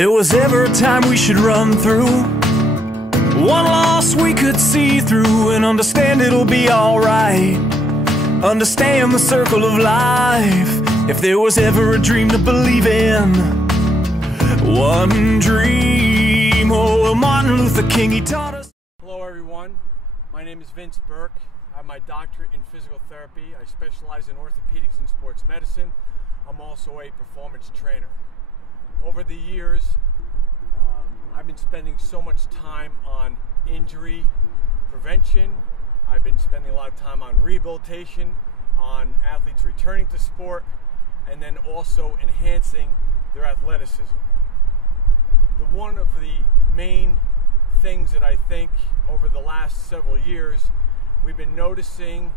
there was ever a time we should run through, one loss we could see through and understand it'll be alright. Understand the circle of life. If there was ever a dream to believe in, one dream. Oh, Martin Luther King, he taught us. Hello everyone, my name is Vince Burke. I have my doctorate in physical therapy. I specialize in orthopedics and sports medicine. I'm also a performance trainer. Over the years, I've been spending so much time on injury prevention. I've been spending a lot of time on rehabilitation, on athletes returning to sport, and then also enhancing their athleticism. One of the main things that I think over the last several years, we've been noticing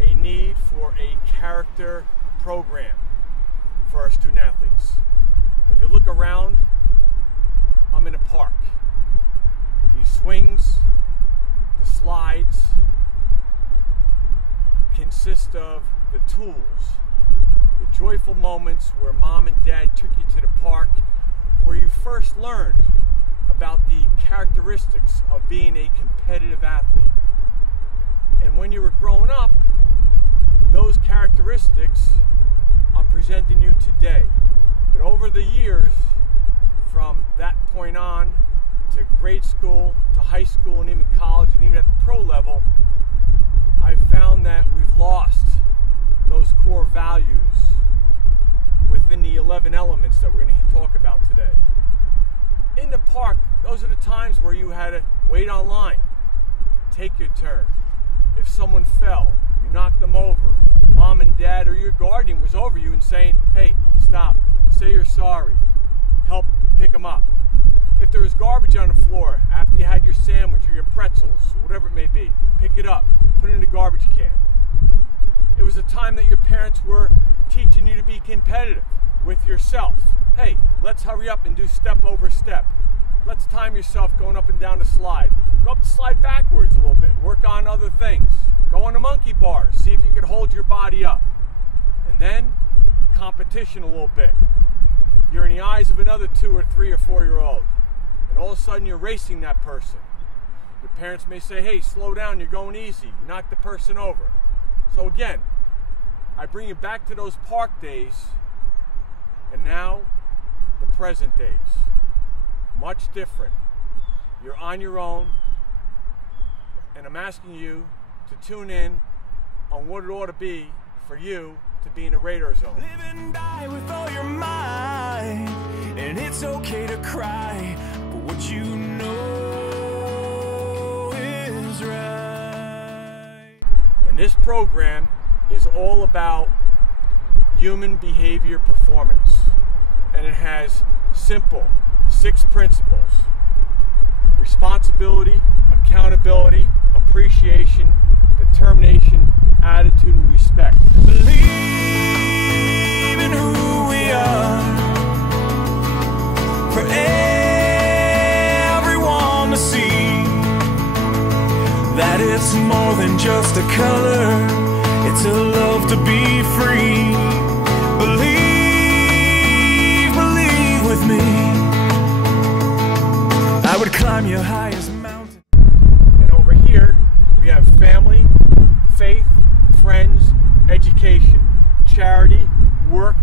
a need for a character program for our student athletes. If you look around, I'm in a park. The swings, the slides consist of the tools, the joyful moments where mom and dad took you to the park, where you first learned about the characteristics of being a competitive athlete. And when you were growing up, those characteristics I'm presenting you today. But over the years, from that point on to grade school, to high school, and even college, and even at the pro level, I've found that we've lost those core values within the 11 elements that we're going to talk about today. In the park, those are the times where you had to wait on line, take your turn. If someone fell, you knocked them over. Mom and dad or your guardian was over you and saying, hey, stop, say you're sorry, help pick them up. If there was garbage on the floor after you had your sandwich or your pretzels, or whatever it may be, pick it up, put it in the garbage can. It was a time that your parents were teaching you to be competitive with yourself. Hey, let's hurry up and do step over step. Let's time yourself going up and down the slide. Go up the slide backwards a little bit. Work on other things. Go on the monkey bars. See if you can hold your body up. And then competition a little bit. You're in the eyes of another 2 or 3 or 4-year-old. And all of a sudden you're racing that person. Your parents may say, hey, slow down, you're going easy. You knocked the person over. So again, I bring you back to those park days, and now the present days. Much different. You're on your own, and I'm asking you to tune in on what it ought to be for you to be in the radar zone. Live and die with all your might, and it's okay to cry, but what you know is right. And this program is all about human behavior performance, and it has simple 6 principles: responsibility, accountability, appreciation, determination, attitude, and respect. Believe in who we are, for everyone to see, that it's more than just a color, it's a love to be free. Believe with me, I would climb your highest mountain. And over here, we have family, faith, friends, education, charity, work,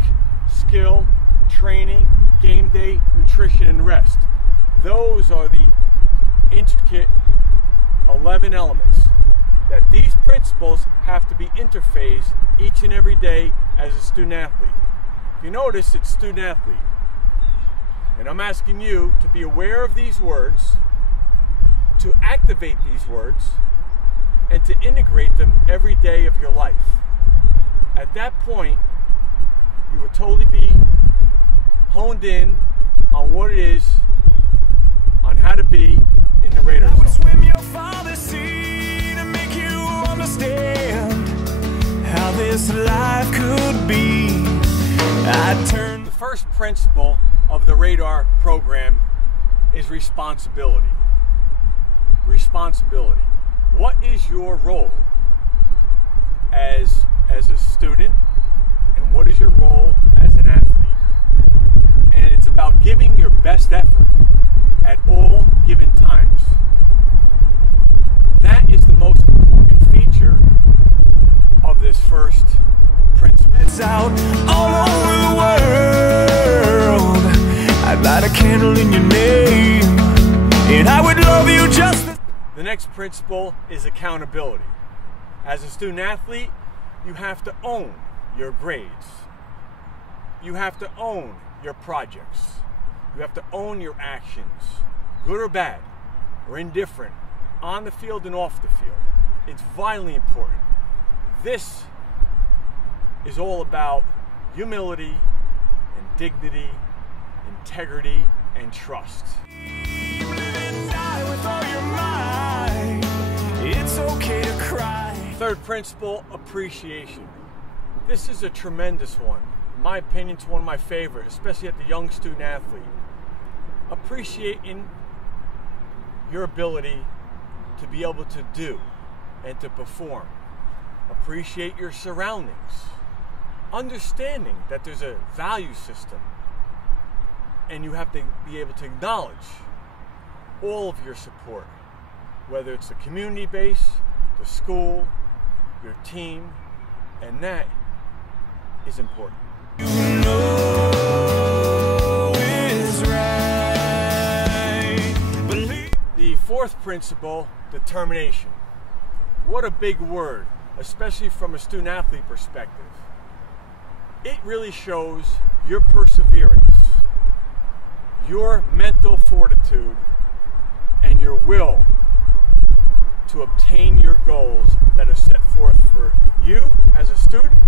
skill, training, game day, nutrition, and rest. Those are the intricate 11 elements that these principles have to be interfaced each and every day as a student athlete. If you notice, it's student athlete. And I'm asking you to be aware of these words, to activate these words, and to integrate them every day of your life. At that point, you will totally be honed in on what it is, on how to be in the radar zone. I would swim your father's sea to make you understand how this life could be. I'd turn. The first principle of the RAADAR program is responsibility. Responsibility. What is your role as a student, and what is your role as an athlete? and it's about giving your best effort at all given times. That is the most important feature of this first principle. It's out all over the world. I'd light a candle in your name, and I would love you just as... The next principle is accountability. As a student athlete, you have to own your grades. You have to own your projects. You have to own your actions, good or bad, or indifferent, on the field and off the field. It's vitally important. This is all about humility and dignity, integrity, and trust. It's okay to cry. Third principle, appreciation. This is a tremendous one. In my opinion, it's one of my favorites, especially at the young student athlete. Appreciating your ability to be able to do and to perform. Appreciate your surroundings. Understanding that there's a value system, and you have to be able to acknowledge all of your support, whether it's the community base, the school, your team, and that is important. You know is right. The fourth principle, determination. What a big word, especially from a student athlete perspective. It really shows your perseverance, your mental fortitude, and your will to obtain your goals that are set forth for you as a student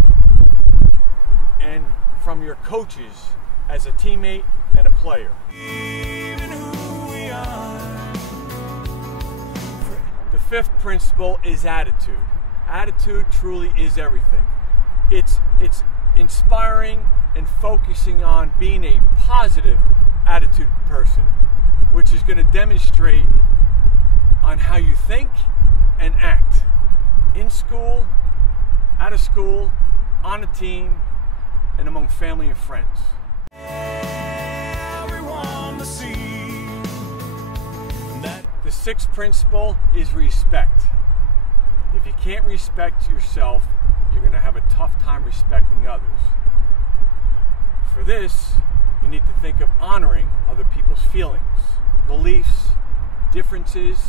and from your coaches as a teammate and a player. Even who we are. The fifth principle is attitude. Attitude truly is everything. It's inspiring and focusing on being a positive attitude person, which is going to demonstrate on how you think and act in school, out of school, on a team, and among family and friends. Everyone to see that. The sixth principle is respect. If you can't respect yourself, you're going to have a tough time respecting others. For this, you need to think of honoring other people's feelings, beliefs, differences,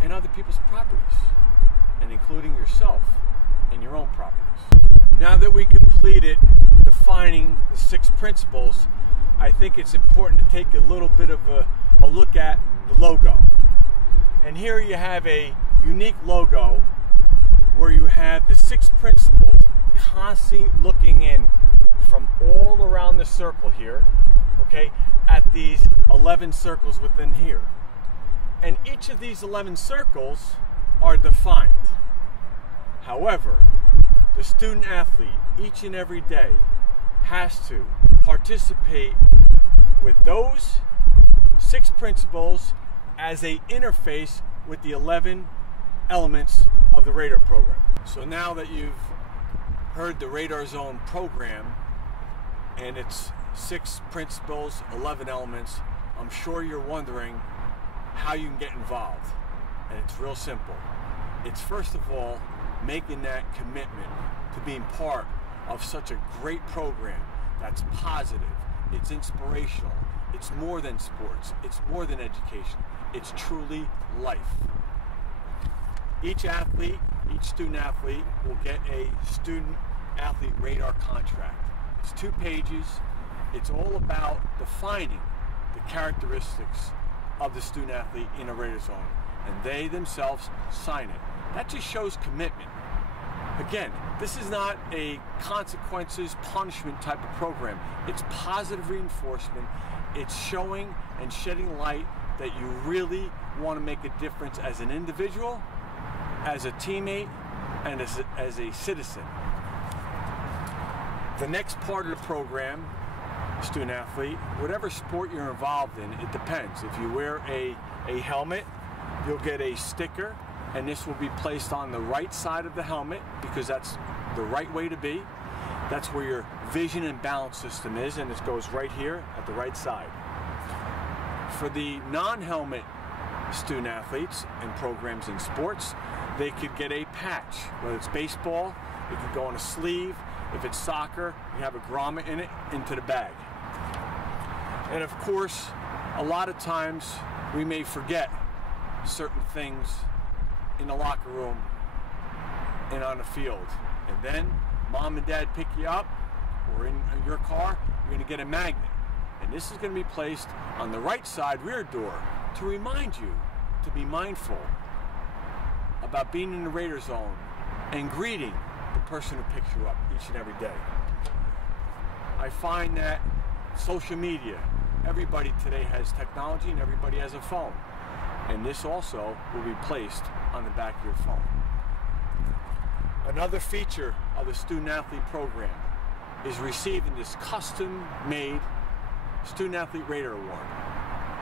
and other people's properties, and including yourself and your own properties. Now that we completed defining the 6 principles, I think it's important to take a little bit of a look at the logo. And here you have a unique logo where you have the 6 principles constantly looking in from all around the circle here, okay, at these 11 circles within here. And each of these 11 circles are defined. However, the student athlete each and every day has to participate with those 6 principles as an interface with the 11 elements of the RAADAR program. So now that you've heard the RAADAR Zone program and its 6 principles, 11 elements, I'm sure you're wondering how you can get involved. And it's real simple. It's first of all making that commitment to being part of such a great program that's positive, it's inspirational, it's more than sports, it's more than education, it's truly life. Each athlete, each student athlete will get a student athlete RAADAR contract. It's 2 pages. It's all about defining the characteristics of the student athlete in a RAADAR zone, and they themselves sign it. That just shows commitment. Again, this is not a consequences, punishment type of program. It's positive reinforcement. It's showing and shedding light that you really want to make a difference as an individual, as a teammate, and as a citizen. The next part of the program, student athlete, whatever sport you're involved in, it depends. If you wear a helmet, you'll get a sticker, and this will be placed on the right side of the helmet because that's the right way to be. That's where your vision and balance system is, and it goes right here at the right side. For the non-helmet student athletes and programs in sports, they could get a patch. Whether it's baseball, it could go on a sleeve. If it's soccer, you have a grommet in it, into the bag. And of course, a lot of times we may forget certain things in the locker room and on the field. And then mom and dad pick you up, or in your car, you're going to get a magnet. And this is going to be placed on the right side rear door to remind you to be mindful about being in the Raider Zone and greeting the person who picks you up each and every day. I find that social media, everybody today has technology and everybody has a phone. And this also will be placed on the back of your phone. Another feature of the student athlete program is receiving this custom-made Student Athlete Raider Award.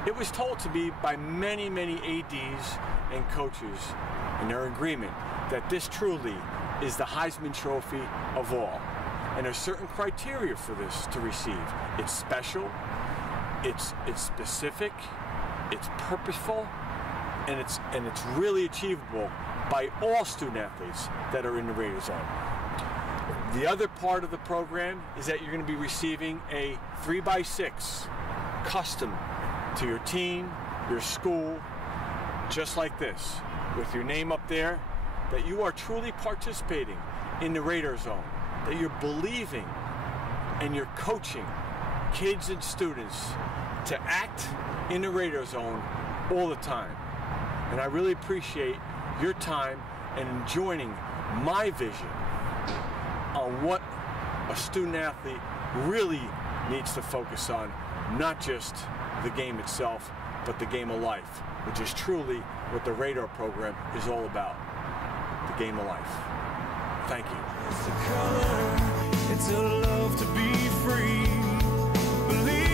It was told to be by many, many ADs and coaches in their agreement that this truly is the Heisman Trophy of all. And there's certain criteria for this to receive. It's special, it's specific, it's purposeful, and it's really achievable by all student athletes that are in the Raider Zone. The other part of the program is that you're going to be receiving a 3x6 custom to your team, your school, just like this, with your name up there, that you are truly participating in the Raider Zone, that you're believing and you're coaching kids and students to act in the Raider Zone all the time. And I really appreciate your time and joining my vision on what a student athlete really needs to focus on, not just the game itself, but the game of life, which is truly what the RAADAR program is all about, the game of life. Thank you. It's a love to be free. Believe